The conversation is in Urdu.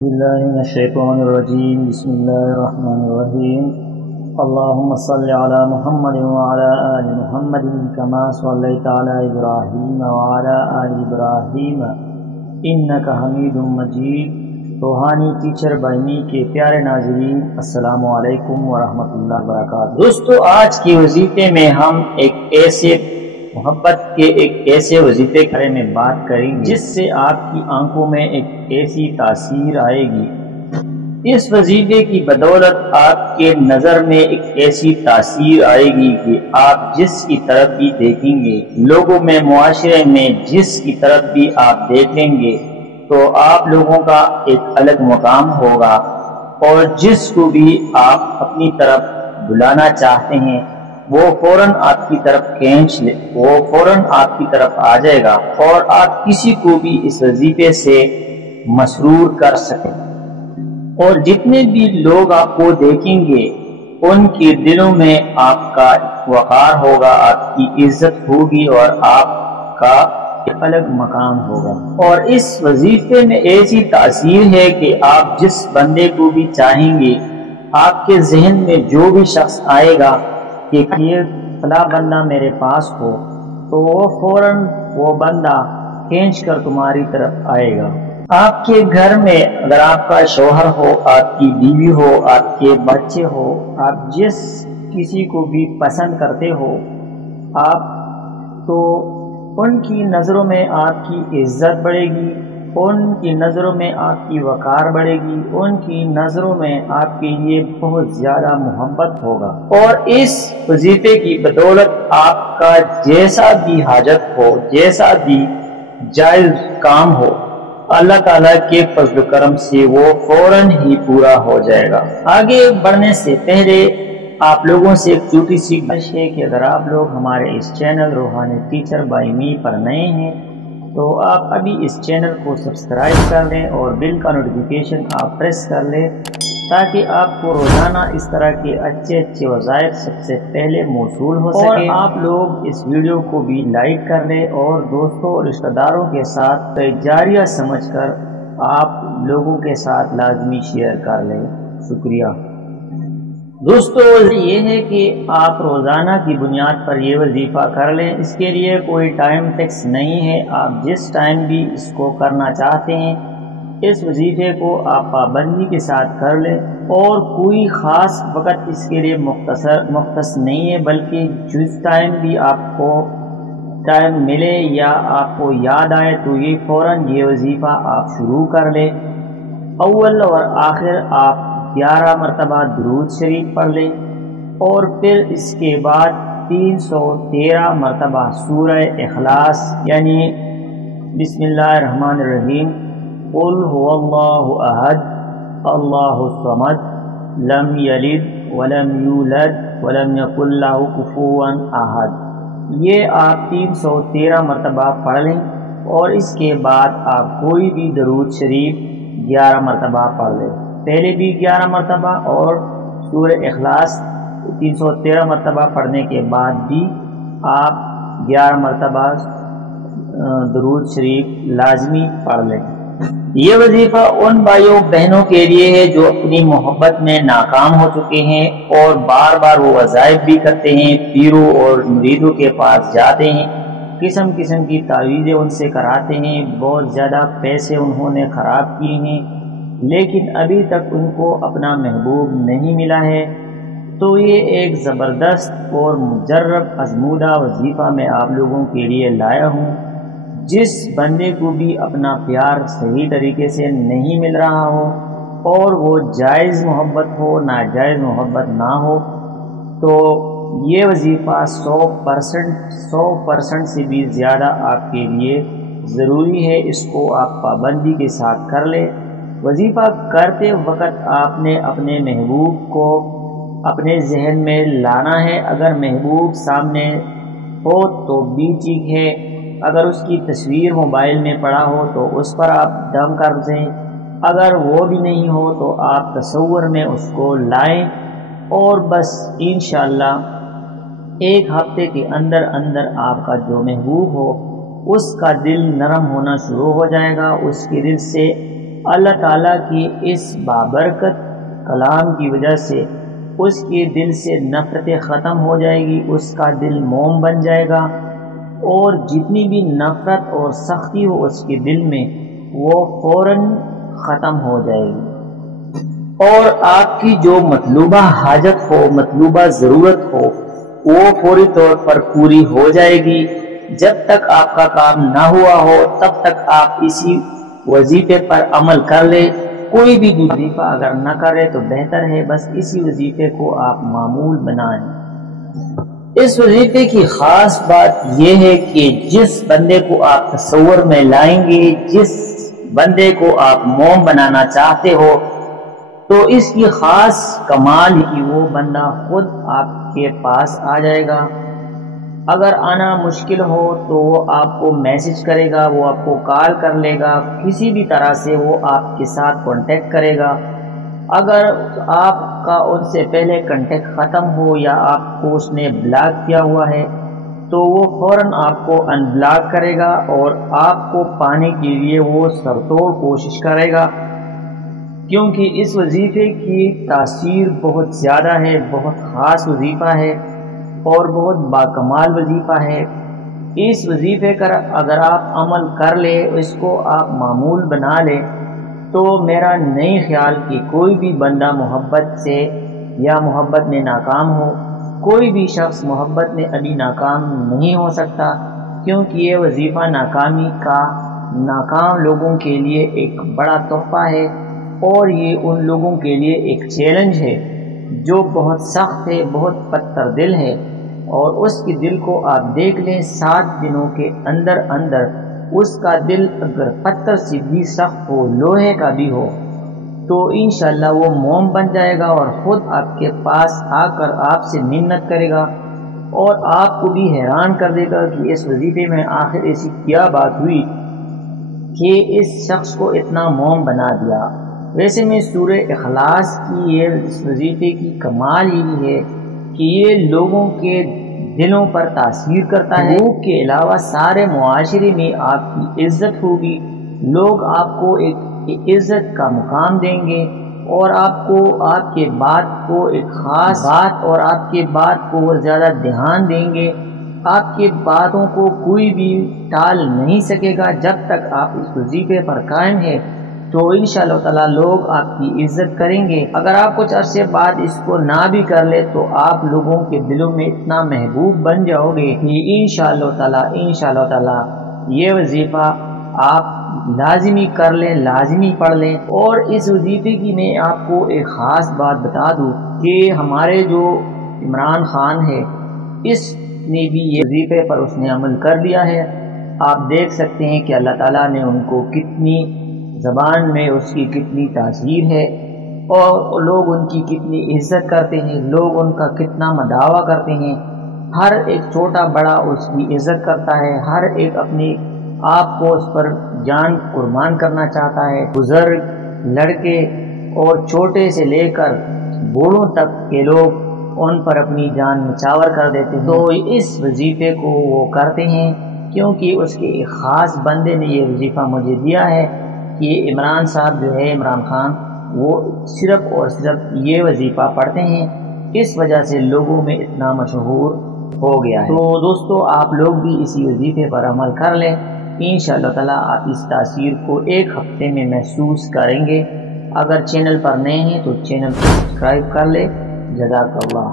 بالله من الشيطان الرجيم بسم الله الرحمن الرحيم اللهم صل على محمد وعلى آل محمد كما صليت على إبراهيم وعلى آل إبراهيم إنك حميد مجيد۔ روحانی ٹیچر بائمی کے پیارے ناظرین، السلام علیکم ورحمۃ اللہ وبرکاتہ۔ دوستو، آج کے وظیفے میں ہم ایک ایسے محبت کے ایسے وظیفے کے بارے میں بات کریں گے جس سے آپ کی آنکھوں میں ایک ایسی تاثیر آئے گی۔ اس وظیفے کی بدولت آپ کے نظر میں ایک ایسی تاثیر آئے گی کہ آپ جس کی طرف بھی دیکھیں گے، لوگوں میں، معاشرے میں جس کی طرف بھی آپ دیکھیں گے تو آپ لوگوں کا ایک الگ مقام ہوگا، اور جس کو بھی آپ اپنی طرف بلانا چاہتے ہیں وہ فوراً آپ کی طرف کھینچ لے، وہ فوراً آپ کی طرف آ جائے گا، اور آپ کسی کو بھی اس وظیفے سے مسرور کر سکیں۔ اور جتنے بھی لوگ آپ کو دیکھیں گے ان کے دلوں میں آپ کا وقار ہوگا، آپ کی عزت ہوگی، اور آپ کا الگ مقام ہوگا۔ اور اس وظیفے میں ایسی تاثیر ہے کہ آپ جس بندے کو بھی چاہیں گے، آپ کے ذہن میں جو بھی شخص آئے گا کہ یہ فلاں بندہ میرے پاس ہو، تو وہ فوراً وہ بندہ کھینچ کر تمہاری طرف آئے گا۔ آپ کے گھر میں اگر آپ کا شوہر ہو، آپ کی بیوی ہو، آپ کے بچے ہو، آپ جس کسی کو بھی پسند کرتے ہو آپ، تو ان کی نظروں میں آپ کی عزت بڑھے گی، ان کی نظروں میں آپ کی وقار بڑھے گی، ان کی نظروں میں آپ کے لیے بہت زیادہ محبت ہوگا۔ اور اس وظیفے کی بدولت آپ کا جیسا بھی حاجت ہو، جیسا بھی جائز کام ہو، اللہ تعالیٰ کے فضل و کرم سے وہ فوراً ہی پورا ہو جائے گا۔ آگے بڑھنے سے پہلے آپ لوگوں سے ایک چھوٹی سی گزارش ہے کہ اگر آپ لوگ ہمارے اس چینل روحانی ٹیچر بائی می پر نئے ہیں تو آپ ابھی اس چینل کو سبسکرائب کر لیں اور بیل کا نوٹیفیکیشن آپ پریس کر لیں، تاکہ آپ کو روزانہ اس طرح کے اچھے وظائف سب سے پہلے موصول ہو سکے۔ اور آپ لوگ اس ویڈیو کو بھی لائک کر لیں اور دوستوں اور رشتہ داروں کے ساتھ جاریہ سمجھ کر آپ لوگوں کے ساتھ لازمی شیئر کر لیں۔ شکریہ دوستو۔ یہ ہے کہ آپ روزانہ کی بنیاد پر یہ وظیفہ کر لیں، اس کے لیے کوئی ٹائم فکس نہیں ہے، آپ جس ٹائم بھی اس کو کرنا چاہتے ہیں اس وظیفے کو آپ پابندی کے ساتھ کر لیں، اور کوئی خاص وقت اس کے لیے مختص نہیں ہے، بلکہ جس ٹائم بھی آپ کو ٹائم ملے یا آپ کو یاد آئے تو یہ فوراً یہ وظیفہ آپ شروع کر لیں۔ اول اور آخر آپ 11 مرتبہ درود شریف پڑھ لیں، اور پھر اس کے بعد 313 مرتبہ سورہ اخلاص یعنی بسم اللہ الرحمن الرحیم، قل هو اللہ احد اللہ الصمد لم یلد ولم یولد ولم یکن لہ کفوا احد، یہ آپ 313 مرتبہ پڑھ لیں، اور اس کے بعد آپ کوئی بھی درود شریف 11 مرتبہ پڑھ لیں، پہلے بھی 11 مرتبہ اور سورہ اخلاص 313 مرتبہ پڑھنے کے بعد بھی آپ 11 مرتبہ درود شریف لازمی پڑھ لیں۔ یہ وظیفہ ان بھائیوں بہنوں کے لیے ہے جو اپنی محبت میں ناکام ہو چکے ہیں اور بار بار وہ وظائف بھی کرتے ہیں، پیروں اور مریدوں کے پاس جاتے ہیں، قسم قسم کی تعویذیں ان سے کراتے ہیں، بہت زیادہ پیسے انہوں نے خراب کیے ہیں، لیکن ابھی تک ان کو اپنا محبوب نہیں ملا ہے۔ تو یہ ایک زبردست اور مجرب آزمودہ وظیفہ میں آپ لوگوں کے لیے لایا ہوں۔ جس بندے کو بھی اپنا پیار صحیح طریقے سے نہیں مل رہا ہو، اور وہ جائز محبت ہو، ناجائز محبت نہ ہو، تو یہ وظیفہ 100% سے بھی زیادہ آپ کے لیے ضروری ہے، اس کو آپ پابندی کے ساتھ کر لیں۔ وظیفہ کرتے وقت آپ نے اپنے محبوب کو اپنے ذہن میں لانا ہے، اگر محبوب سامنے ہو تو بھی ٹھیک ہے، اگر اس کی تصویر موبائل میں پڑا ہو تو اس پر آپ دم کر دیں، اگر وہ بھی نہیں ہو تو آپ تصور میں اس کو لائیں، اور بس انشاءاللہ ایک ہفتے کے اندر آپ کا جو محبوب ہو اس کا دل نرم ہونا شروع ہو جائے گا، اس کے دل سے اللہ تعالیٰ کی اس بابرکت کلام کی وجہ سے اس کے دل سے نفرت ختم ہو جائے گی، اس کا دل موم بن جائے گا، اور جتنی بھی نفرت اور سختی ہو اس کے دل میں وہ فوراً ختم ہو جائے گی، اور آپ کی جو مطلوبہ حاجت ہو، مطلوبہ ضرورت ہو، وہ فوری طور پر پوری ہو جائے گی۔ جب تک آپ کا کام نہ ہوا ہو تب تک آپ اسی وظیفے پر عمل کر لیں۔ کوئی بھی وظیفہ اگر نہ کرے تو بہتر ہے، بس اسی وظیفے کو آپ معمول بنائیں۔ اس وظیفے کی خاص بات یہ ہے کہ جس بندے کو آپ تصور میں لائیں گے، جس بندے کو آپ موم بنانا چاہتے ہو، تو اس کی خاص کمال کہ وہ بندہ خود آپ کے پاس آ جائے گا۔ اگر آنا مشکل ہو تو وہ آپ کو میسج کرے گا، وہ آپ کو کال کر لے گا، کسی بھی طرح سے وہ آپ کے ساتھ کانٹیکٹ کرے گا۔ اگر آپ کا ان سے پہلے کانٹیکٹ ختم ہو یا آپ کو اس نے بلاک کیا ہوا ہے تو وہ فوراً آپ کو ان بلاک کرے گا، اور آپ کو پانے کے لیے وہ سرتوڑ کوشش کرے گا، کیونکہ اس وظیفے کی تاثیر بہت زیادہ ہے، بہت خاص وظیفہ ہے اور بہت باکمال وظیفہ ہے۔ اس وظیفے کا اگر آپ عمل کر لے، اس کو آپ معمول بنا لیں، تو میرا نہیں خیال کہ کوئی بھی بندہ محبت سے یا محبت میں ناکام ہو۔ کوئی بھی شخص محبت میں ابھی ناکام نہیں ہو سکتا، کیونکہ یہ وظیفہ ناکامی کا ناکام لوگوں کے لیے ایک بڑا تحفہ ہے، اور یہ ان لوگوں کے لیے ایک چیلنج ہے جو بہت سخت ہے، بہت پتھر دل ہے، اور اس کے دل کو آپ دیکھ لیں 7 دنوں کے اندر اندر اس کا دل اگر پتھر سے بھی سخت ہو، لوہے کا بھی ہو، تو انشاءاللہ وہ موم بن جائے گا اور خود آپ کے پاس آ کر آپ سے منت کرے گا، اور آپ کو بھی حیران کر دے گا کہ اس وظیفے میں آخر ایسی کیا بات ہوئی کہ اس شخص کو اتنا موم بنا دیا۔ ویسے میں سورہ اخلاص کی اس وظیفے کی کمال یہ ہے کہ یہ لوگوں کے دلوں پر تاثیر کرتا ہے۔ حقوق کے علاوہ سارے معاشرے میں آپ کی عزت ہوگی، لوگ آپ کو ایک عزت کا مقام دیں گے، اور آپ کو آپ کے بات کو ایک خاص بات اور آپ کے بات کو وہ زیادہ دھیان دیں گے۔ آپ کی باتوں کو کوئی بھی ٹال نہیں سکے گا جب تک آپ اس وظیفے پر قائم ہیں، تو انشاءاللہ تعالی لوگ آپ کی عزت کریں گے۔ اگر آپ کچھ عرصے بعد اس کو نہ بھی کر لے تو آپ لوگوں کے دلوں میں اتنا محبوب بن جاؤ گے کہ انشاءاللہ تعالی یہ وظیفہ آپ لازمی کر لیں، لازمی پڑھ لیں۔ اور اس وظیفے کی میں آپ کو ایک خاص بات بتا دوں کہ ہمارے جو عمران خان ہے، اس نے بھی یہ وظیفے پر اس نے عمل کر لیا ہے۔ آپ دیکھ سکتے ہیں کہ اللہ تعالیٰ نے ان کو کتنی زبان میں اس کی کتنی تاثیر ہے، اور لوگ ان کی کتنی عزت کرتے ہیں، لوگ ان کا کتنا مداوا کرتے ہیں، ہر ایک چھوٹا بڑا اس کی عزت کرتا ہے، ہر ایک اپنے آپ کو اس پر جان قربان کرنا چاہتا ہے۔ بزرگ، لڑکے اور چھوٹے سے لے کر بوڑھوں تک کے لوگ ان پر اپنی جان نچھاور کر دیتے ہیں۔ تو اس وظیفے کو وہ کرتے ہیں کیونکہ اس کے ایک خاص بندے نے یہ وظیفہ مجھے دیا ہے کہ عمران صاحب جو ہے، عمران خان، وہ صرف اور صرف یہ وظیفہ پڑھتے ہیں، اس وجہ سے لوگوں میں اتنا مشہور ہو گیا ہے۔ تو دوستو، آپ لوگ بھی اسی وظیفے پر عمل کر لیں، انشاءاللہ تعالی آپ اس تاثیر کو ایک ہفتے میں محسوس کریں گے۔ اگر چینل پر نئے ہیں تو چینل کو سبسکرائب کر لیں۔ جزاک اللہ۔